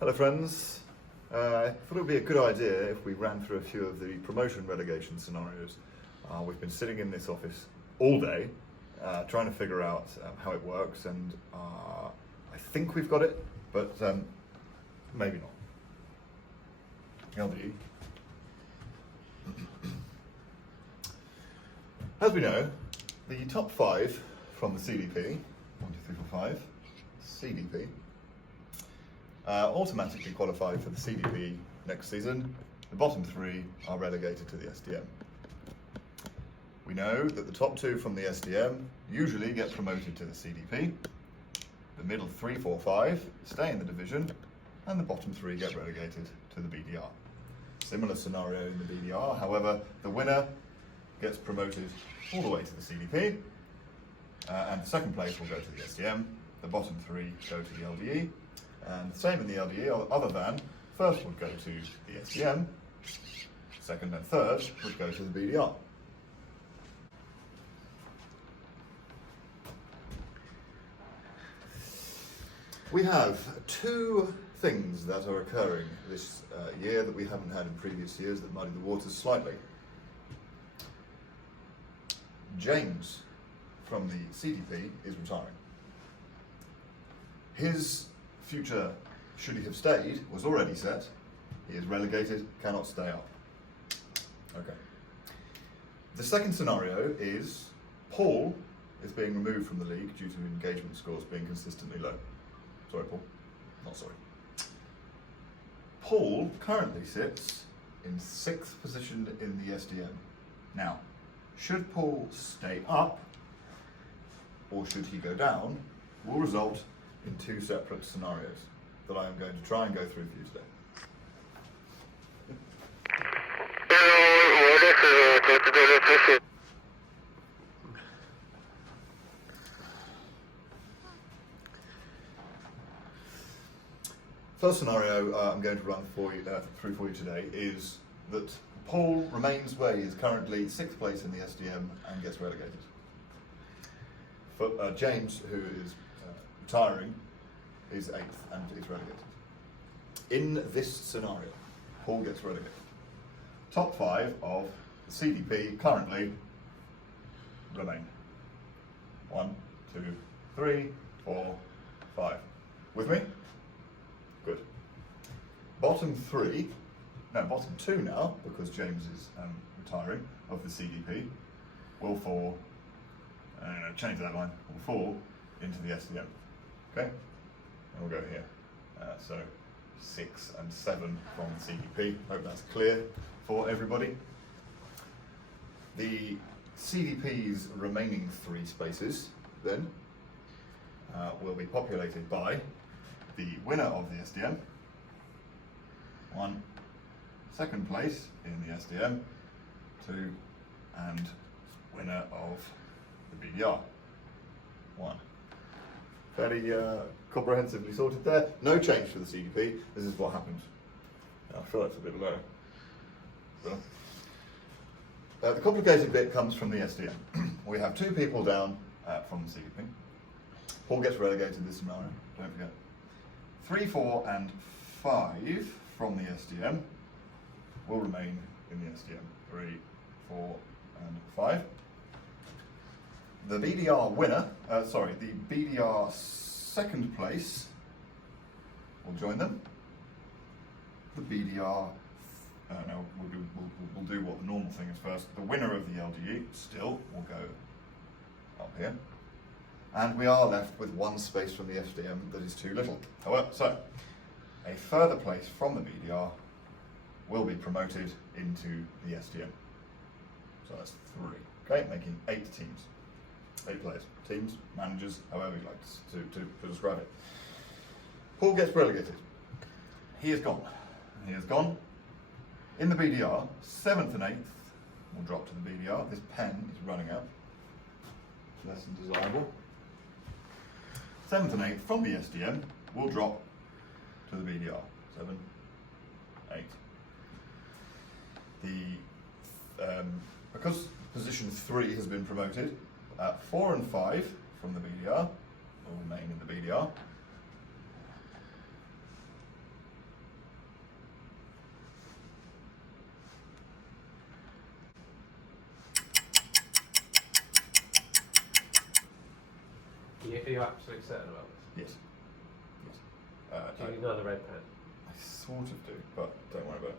Hello friends. I thought it would be a good idea if we ran through a few of the promotion relegation scenarios. We've been sitting in this office all day trying to figure out how it works, and I think we've got it, but maybe not. LD. As we know, the top 5 from the CDP, 1, 2, 3, 4, 5, CDP, automatically qualified for the CDP next season. The bottom 3 are relegated to the SDM. We know that the top 2 from the SDM usually get promoted to the CDP. The middle 3, 4, 5 stay in the division, and the bottom 3 get relegated to the BDR. Similar scenario in the BDR, however, the winner gets promoted all the way to the CDP, and the second place will go to the SDM. The bottom 3 go to the LDE, and the same in the LDE, other than first would go to the SDM, second and third would go to the BDR. We have 2 things that are occurring this year that we haven't had in previous years that muddy the waters slightly. James from the CDP is retiring. His future, should he have stayed, was already set. He is relegated, cannot stay up. Okay. The second scenario is Paul is being removed from the league due to engagement scores being consistently low. Sorry, Paul. Not sorry. Paul currently sits in 6th position in the SDM. Now, should Paul stay up, or should he go down, will result in 2 separate scenarios that I am going to try and go through for you today. First scenario I'm going to run through for you today is that Paul remains where he is currently, 6th place in the SDM, and gets relegated. For James, who is retiring, is 8th and is relegated. In this scenario, Paul gets relegated. Top 5 of the CDP currently remain. 1, 2, 3, 4, 5. With me? Good. Bottom 2 now, because James is retiring, of the CDP, will fall, change that line, will fall into the SDM. Okay? And we'll go here. So 6 and 7 from the CDP. Hope that's clear for everybody. The CDP's remaining 3 spaces then will be populated by the winner of the SDM, 1, second place in the SDM, 2, and winner of the BDR, 1. Fairly comprehensively sorted there. No change for the CDP. This is what happens. I feel it's a bit low. The complicated bit comes from the SDM. We have 2 people down from the CDP. Paul gets relegated this scenario, don't forget. 3, 4, and 5 from the SDM will remain in the SDM. 3, 4, and 5. The BDR winner, the BDR second place will join them. The BDR, no, we'll do what the normal thing is first. The winner of the LDE still will go up here. And we are left with 1 space from the SDM that is too little. However, so a further place from the BDR will be promoted into the SDM. So that's 3, okay, making 8 teams. 8 players, teams, managers, however you like to describe it. Paul gets relegated. He is gone. He is gone. In the BDR, 7th and 8th will drop to the BDR. This pen is running out. Less than desirable. 7th and 8th from the SDM will drop to the BDR. 7, 8. Because position 3 has been promoted, 4 and 5 from the BDR will remain in the BDR. Are you absolutely certain about this? Yes. Do you know the red pen? I sort of do, but don't worry about it.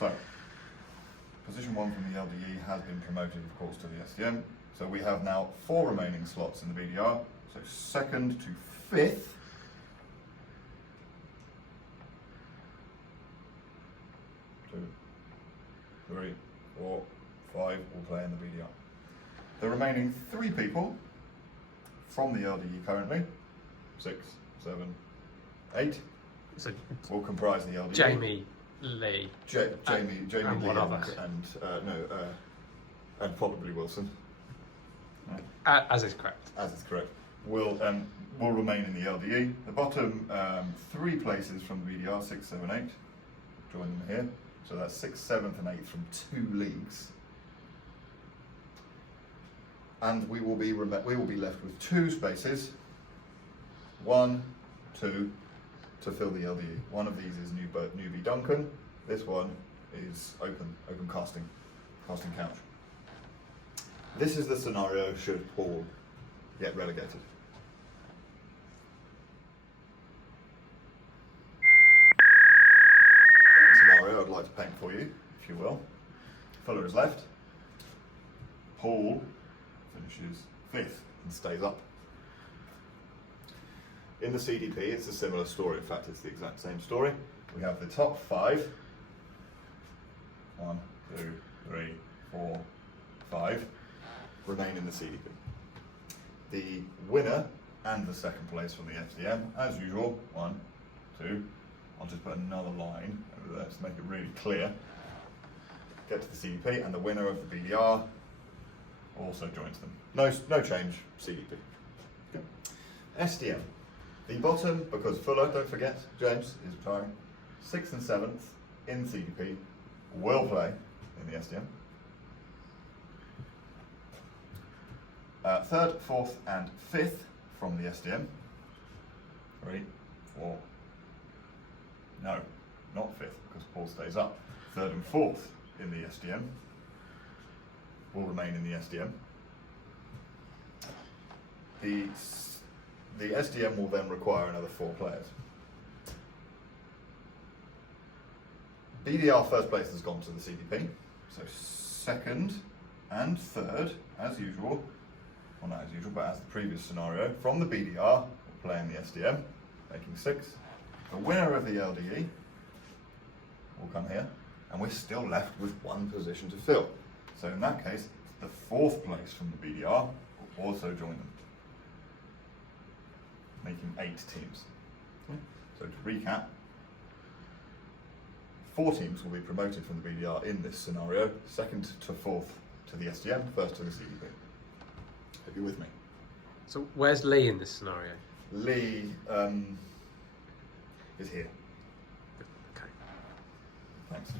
So, position 1 from the LDE has been promoted, of course, to the SDM. So we have now 4 remaining slots in the BDR. So 2nd to 5th. 2, 3, 4, 5 will play in the BDR. The remaining 3 people from the LDE currently, 6, 7, 8, So will comprise the LDE. Jamie, Lee, Jamie and Lee one other. and probably Wilson. As is correct. As is correct, will remain in the LDE. The bottom 3 places from the BDR, 6, 7, 8, join them here. So that's 6th, 7th, and 8th from 2 leagues. And we will be left with 2 spaces, 1, 2, to fill the LDE. One of these is newbie Duncan. This one is open casting couch. This is the scenario should Paul get relegated. Scenario I'd like to paint for you, if you will. Fuller is left. Paul finishes 5th and stays up. In the CDP, it's a similar story. In fact, it's the exact same story. We have the top 5. 1, 2, 3, 4, 5 remain in the CDP. The winner and the 2nd place from the FDM, as usual, 1, 2. I'll just put another line over there to make it really clear. Get to the CDP, and the winner of the BDR also joins them. No change, CDP. Okay. SDM. The bottom, because Fuller, don't forget, James is retiring, 6th and 7th in CDP will play in the SDM. 3rd, 4th, and 5th from the SDM. 3, 4. No, not 5th, because Paul stays up. 3rd and 4th in the SDM will remain in the SDM. The SDM will then require another 4 players. BDR first place has gone to the CDP, so 2nd and 3rd, as usual, well not as usual, but as the previous scenario, from the BDR will play in the SDM, making 6. The winner of the LDE will come here, and we're still left with 1 position to fill. So in that case, the 4th place from the BDR will also join them, making 8 teams. So to recap, 4 teams will be promoted from the BDR in this scenario, 2nd to 4th to the SDM, 1st to the CDP. Are you with me? So where's Lee in this scenario? Lee is here. Okay. Thanks.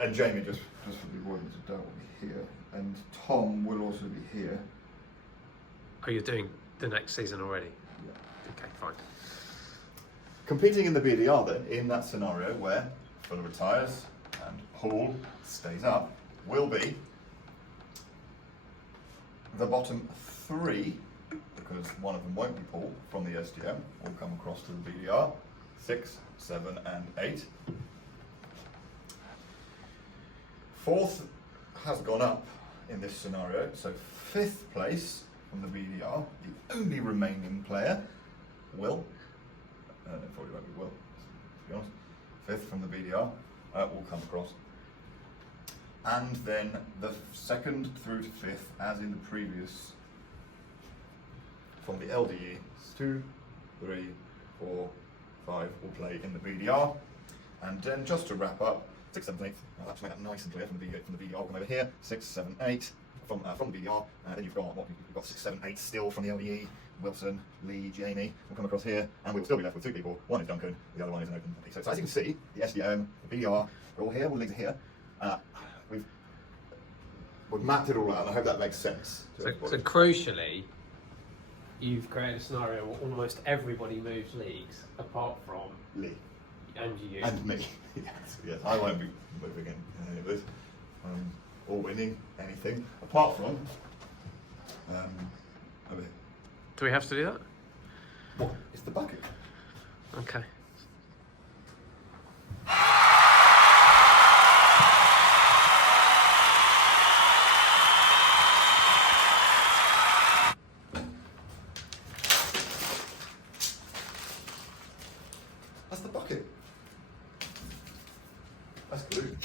And Jamie, just for the avoidance of doubt, will be here, and Tom will also be here. Oh, you're doing the next season already? Yeah. Okay, fine. Competing in the BDR then, in that scenario where Fuller retires and Paul stays up, will be the bottom 3, because one of them won't be Paul from the SDM, will come across to the BDR, 6, 7 and 8. 4th has gone up in this scenario, so 5th place from the BDR, the only remaining player, Will. It probably won't be Will, to be honest. 5th from the BDR will come across. And then the 2nd through to 5th, as in the previous, from the LDE, 2, 3, 4, 5 will play in the BDR. And then just to wrap up, 6, 7, 8, I'll have to make that nice and clear from the BDR, will come over here, 6, 7, 8 from the BDR, then you've got, you've got 6, 7, 8 still from the LDE, Wilson, Lee, Jamie will come across here, and we'll still be left with 2 people. One is Duncan, the other one is an open. So as you can see, the SDM, the BDR, we're all here, all the leagues are here. We've mapped it all out, and I hope that makes sense. So crucially, you've created a scenario where almost everybody moves leagues, apart from Lee. And you. And me. Yes, I won't be moving in any of this. or winning anything, apart from over here. Do we have to do that? What? It's the bucket. Okay. That's the bucket. That's collusion.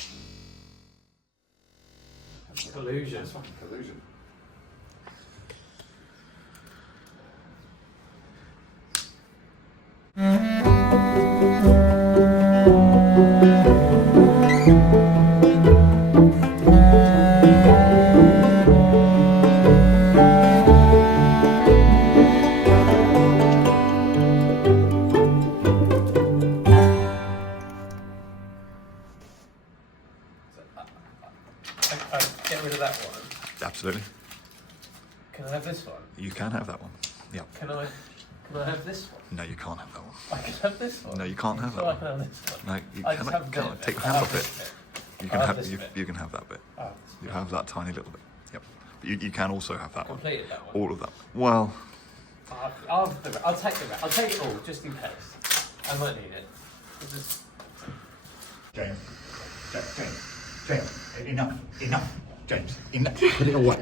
Collusion. That's fucking collusion. Get rid of that one. Absolutely. Can I have this one? You can have that one. Yeah. Can I have this one? No, you can't have that one. I can have this one. No, you can't have that I one. can have this one. No, you I just cannot. have Can't this take your bit. hand I'll off have it. this bit. You can I'll have. this You, bit. you can have that bit. I'll have this You bit. have that tiny little bit. Yep. But you can also have that one. Completed that one. All of that. Well, I'll take the rest. I'll take it all just in case. I might need it. Just... James. James. Enough. James. Enough. Put it away.